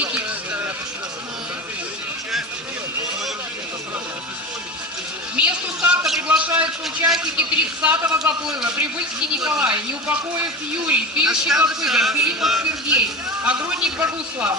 Тихий. К месту старта приглашаются участники 30-го заплыва. Прибыльский Николай, Неупокоев Юрий, Пильщиков Игорь, Филиппов Сергей, Огрудник Богуслав.